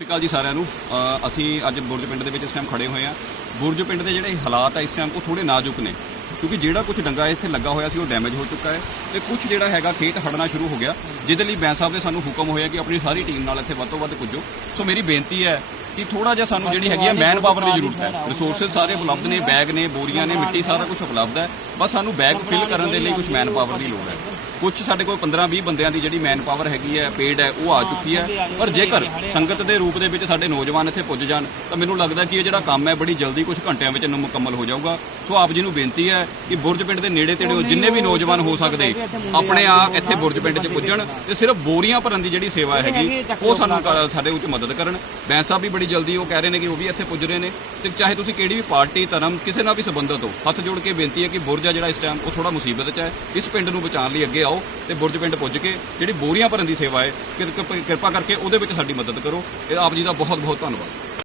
ਸਤਿ ਸ਼੍ਰੀ ਅਕਾਲ ਜੀ ਸਾਰਿਆਂ ਨੂੰ। ਅਸੀਂ ਅੱਜ ਬੁਰਜ ਪਿੰਡ ਦੇ ਵਿੱਚ ਇਸ ਟਾਈਮ ਖੜੇ ਹੋਏ ਹਾਂ। ਬੁਰਜ ਪਿੰਡ ਦੇ ਜਿਹੜੇ ਹਾਲਾਤ ਆ ਇਸ ਟਾਈਮ ਉਹ ਥੋੜੇ ਨਾਜ਼ੁਕ ਨੇ। ਕਿਉਂਕਿ ਜਿਹੜਾ ਕੁਝ ਡੰਗਾ ਇੱਥੇ ਲੱਗਾ ਹੋਇਆ ਸੀ ਉਹ ਡੈਮੇਜ ਹੋ ਚੁੱਕਾ ਹੈ ਤੇ ਕੁਝ ਜਿਹੜਾ ਹੈਗਾ ਖੇਤ ਹੜਨਾ ਸ਼ੁਰੂ ਹੋ ਗਿਆ ਜਿਹਦੇ ਲਈ ਬੈਂਸ ਸਾਹਿਬ ਦੇ ਸਾਨੂੰ ਹੁਕਮ ਹੋਇਆ ਕਿ ਆਪਣੀ ਸਾਰੀ ਟੀਮ ਨਾਲ ਇੱਥੇ ਵੱਧ ਤੋਂ ਵੱਧ ਪੁੱਜੋ। ਸੋ ਮੇਰੀ ਬੇਨਤੀ ਹੈ ਕਿ ਥੋੜਾ ਜਿਹਾ ਸਾਨੂੰ ਜਿਹੜੀ ਹੈਗੀ ਹੈ ਮੈਨ ਪਾਵਰ ਦੀ ਜ਼ਰੂਰਤ ਹੈ। ਰਿਸੋਰਸਸ ਸਾਰੇ ਉਪਲਬਧ ਨੇ ਬੈਗ ਨੇ ਬੋਰੀਆਂ ਨੇ ਮਿੱਟੀ ਸਾਰਾ ਕੁਝ ਉਪਲਬਧ ਹੈ। ਬਸ ਸਾਨੂੰ ਬੈਗ ਫਿਲ ਕਰਨ ਦੇ ਲਈ ਕੁਝ ਮੈਨ ਪਾਵਰ ਦੀ ਲੋੜ ਹੈ। ਕੁਝ ਸਾਡੇ ਕੋਲ 15-20 ਬੰਦਿਆਂ ਦੀ ਜਿਹੜੀ ਮੈਨ ਪਾਵਰ ਹੈਗੀ ਹੈ ਪੇਡ ਹੈ, ਉਹ ਆ ਚੁੱਕੀ ਹੈ। ਪਰ ਜੇਕਰ ਸੰਗਤ ਦੇ ਰੂਪ ਦੇ ਵਿੱਚ ਸਾਡੇ ਨੌਜਵਾਨ ਇੱਥੇ ਪੁੱਜ ਜਾਣ, ਤਾਂ ਮੈਨੂੰ ਲੱਗਦਾ ਕਿ ਇਹ ਜਿਹੜਾ ਕੰਮ ਹੈ, ਬੜੀ ਜਲਦੀ ਕੁਝ ਘੰਟਿਆਂ ਵਿੱਚ ਇਹਨੂੰ ਮੁਕੰਮਲ ਹੋ ਜਾਊਗਾ। ਸੋ ਆਪ ਜੀ ਨੂੰ ਬੇਨਤੀ ਹੈ ਕਿ ਬੁਰਜ ਪਿੰਡ ਦੇ ਨੇੜੇ ਤੇੜੇ ਜਿੰਨੇ ਵੀ ਨੌਜਵਾਨ ਹੋ ਸਕਦੇ, ਆਪਣੇ ਆਪ ਇੱਥੇ ਬੁਰਜ ਪਿੰਡ 'ਚ ਪੁੱਜਣ ਤੇ ਸਿਰਫ ਬੋਰੀਆਂ ਭਰਨ ਦੀ ਜਿਹੜੀ ਸੇਵਾ ਹੈਗੀ, ਉਹ ਸਾਨੂੰ ਸਾਡੇ ਉੱਚ ਮਦਦ ਕਰਨ। ਬੈਂਸ ਸਾਹਿਬ ਵੀ ਬੜੀ ਜਲਦੀ ਉਹ ਕਹਿ ਰਹੇ ਨੇ ਕਿ ਉਹ ਵੀ ਇੱਥੇ ਪੁੱਜ ਰਹੇ ਨੇ। ਤੇ ਚਾਹੇ ਤੁਸੀਂ ਕਿਹੜੀ ਵੀ ਪਾਰਟੀ, ਧਰਮ, ਕਿਸੇ ਨਾਲ ਵੀ ਸੰਬੰਧਤ ਹੋ, ਹੱਥ ਜੋੜ ਕੇ ਬੇਨਤੀ ਹੈ ਕਿ ਬੁਰਜ ਆ ਜਿਹੜਾ ਇਸ ਟਾਈਮ ਉਹ ਥੋੜਾ ਮੁਸੀਬਤ 'ਚ ਹੈ। ਇਸ ਪਿੰਡ ਨੂੰ ਬਚਾਉਣ ਲਈ ਅੱਗੇ ਆਓ ਤੇ ਬੁਰਜ ਪਿੰਡ ਪੁੱਜ ਕੇ ਜਿਹੜੀ ਬੋਰੀਆਂ ਭਰਨ ਦੀ ਸੇਵਾ ਹੈ ਕਿਰਪਾ ਕਰਕੇ ਉਹਦੇ ਵਿੱਚ ਸਾਡੀ ਮਦਦ ਕਰੋ। ਇਹ ਆਪ ਜੀ ਦਾ ਬਹੁਤ ਬਹੁਤ ਧੰਨਵਾਦ।